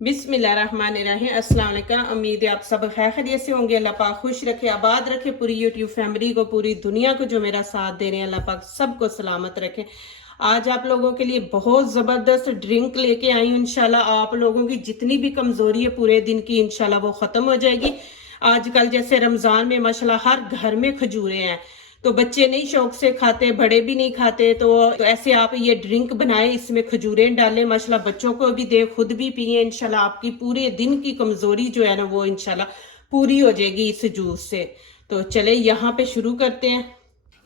बिस्मिल्लाहिर्रहमानिर्रहीम। अस्सलाम वालेकुम। उम्मीद है आप सब खैर खैरियत से होंगे। अल्लाह पाक खुश रखे, आबाद रखे पूरी यूट्यूब फैमिली को, पूरी दुनिया को जो मेरा साथ दे रहे हैं। अल्लाह पाक सबको सलामत रखे। आज आप लोगों के लिए बहुत ज़बरदस्त ड्रिंक लेके आई हूँ। इंशाल्लाह आप लोगों की जितनी भी कमज़ोरी है पूरे दिन की इंशाल्लाह वो ख़त्म हो जाएगी। आजकल जैसे रमज़ान में माशाल्लाह हर घर में खजूरें हैं, तो बच्चे नहीं शौक से खाते, बड़े भी नहीं खाते। तो ऐसे आप ये ड्रिंक बनाए, इसमें खजूरें डालें, माशाल्लाह बच्चों को भी दे, खुद भी पिए। इंशाल्लाह आपकी पूरे दिन की कमजोरी जो है ना वो इंशाल्लाह पूरी हो जाएगी इस जूस से। तो चले यहाँ पे शुरू करते हैं।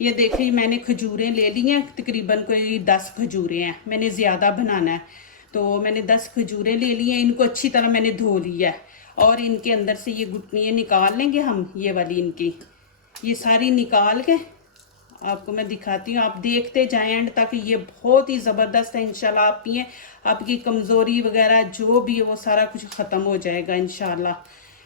ये देखिए मैंने खजूरें ले ली हैं, तकरीबन कोई 10 खजूरें हैं। मैंने ज़्यादा बनाना है तो मैंने 10 खजूरें ले ली हैं। इनको अच्छी तरह मैंने धो लिया है और इनके अंदर से ये गुठलियाँ निकाल लेंगे हम, ये वाली इनकी ये सारी निकाल के आपको मैं दिखाती हूँ। आप देखते जाएं एंड तक, ये बहुत ही ज़बरदस्त है। इंशाल्लाह आप पिए, आपकी कमज़ोरी वगैरह जो भी है वो सारा कुछ ख़त्म हो जाएगा इंशाल्लाह।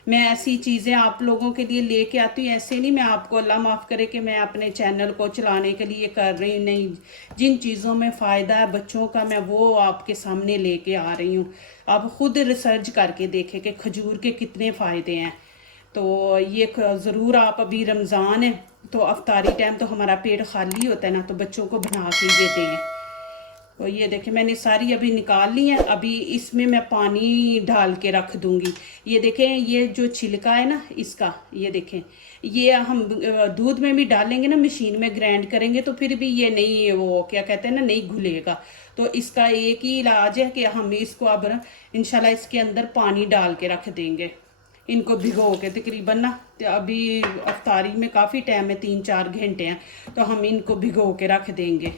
मैं ऐसी चीज़ें आप लोगों के लिए लेके आती हूँ, ऐसे नहीं मैं आपको अल्लाह माफ़ करे कि मैं अपने चैनल को चलाने के लिए कर रही हूँ, नहीं। जिन चीज़ों में फ़ायदा है बच्चों का मैं वो आपके सामने लेके आ रही हूँ। आप खुद रिसर्च करके देखें कि खजूर के कितने फ़ायदे हैं। तो ये ज़रूर आप, अभी रमज़ान है तो अफ्तारी टाइम तो हमारा पेट खाली होता है ना, तो बच्चों को बना के ये दें। तो ये देखें मैंने सारी अभी निकाल ली है। अभी इसमें मैं पानी डाल के रख दूंगी। ये देखें ये जो छिलका है ना इसका, ये देखें ये हम दूध में भी डालेंगे ना, मशीन में ग्राइंड करेंगे तो फिर भी ये नहीं, वो क्या कहते हैं ना, नहीं घुलेगा। तो इसका एक ही इलाज है कि हम इसको अब इंशाल्लाह इसके अंदर पानी डाल के रख देंगे। इनको भिगो के तकरीबन ना, अभी अफ्तारी में काफ़ी टाइम है, 3-4 घंटे हैं, तो हम इनको भिगो के रख देंगे।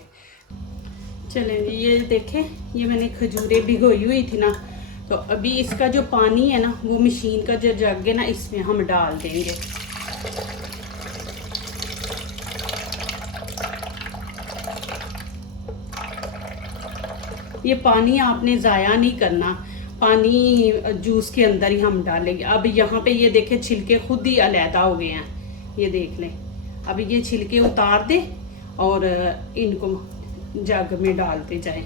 चलेंगे ये देखें ये मैंने खजूरें भिगोई हुई थी ना, तो अभी इसका जो पानी है ना वो मशीन का जो जग है ना इसमें हम डाल देंगे। ये पानी आपने ज़ाया नहीं करना, पानी जूस के अंदर ही हम डालेंगे। अब यहाँ पे ये देखें छिलके खुद ही अलहदा हो गए हैं, ये देख लें। अब ये छिलके उतार दे और इनको जग में डालते जाएं।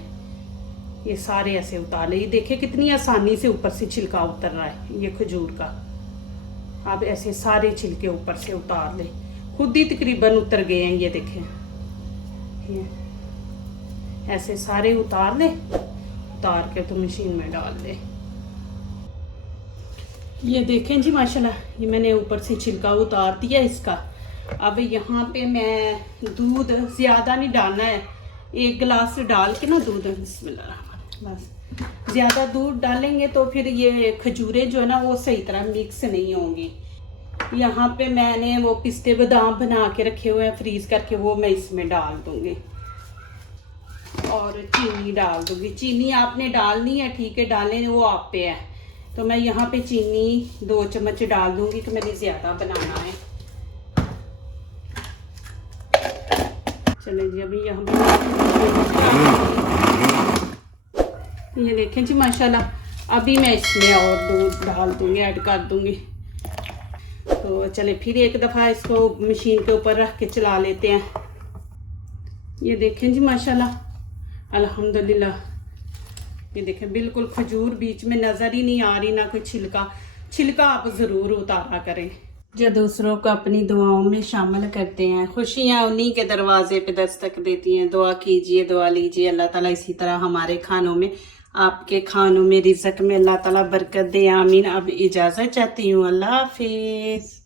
ये सारे ऐसे उतार ले। ये देखें कितनी आसानी से ऊपर से छिलका उतर रहा है ये खजूर का। अब ऐसे सारे छिलके ऊपर से उतार ले, खुद ही तकरीबन उतर गए हैं। ये देखें ये ऐसे सारे उतार ले, उतार के तो मशीन में डाल दे। ये देखें जी माशाल्लाह ये मैंने ऊपर से छिलका उतार दिया इसका। अब यहाँ पे मैं दूध ज़्यादा नहीं डालना है, 1 गिलास डाल के ना दूध, बिस्मिल्लाह, बस। ज़्यादा दूध डालेंगे तो फिर ये खजूरें जो है ना वो सही तरह मिक्स नहीं होंगी। यहाँ पे मैंने वो पिस्ते बादाम बना के रखे हुए हैं फ्रीज करके, वो मैं इसमें डाल दूँगी और चीनी डाल दूँगी। चीनी आपने डालनी है, ठीक है, डालें वो आप पे है। तो मैं यहाँ पे चीनी 2 चम्मच डाल दूँगी कि मैंने ज़्यादा बनाना है। चलें जी अभी यहाँ पे ये देखें जी माशाल्लाह। अभी मैं इसमें और दूध डाल दूँगी, ऐड कर दूँगी। तो चलें फिर एक दफ़ा इसको मशीन के ऊपर रख के चला लेते हैं। ये देखें जी माशाल्लाह अल्हम्दुलिल्लाह। ये देखें बिल्कुल खजूर बीच में नज़र ही नहीं आ रही, ना कोई छिलका। छिलका आप ज़रूर उतारा करें। जो दूसरों को अपनी दुआओं में शामिल करते हैं, खुशियाँ उन्हीं के दरवाजे पे दस्तक देती हैं। दुआ कीजिए, दुआ लीजिए, अल्लाह ताला इसी तरह हमारे खानों में, आपके खानों में, रिज़्क़ में अल्लाह ताला बरकत दे, आमीन। अब इजाज़त चाहती हूँ, अल्लाह हाफिज़।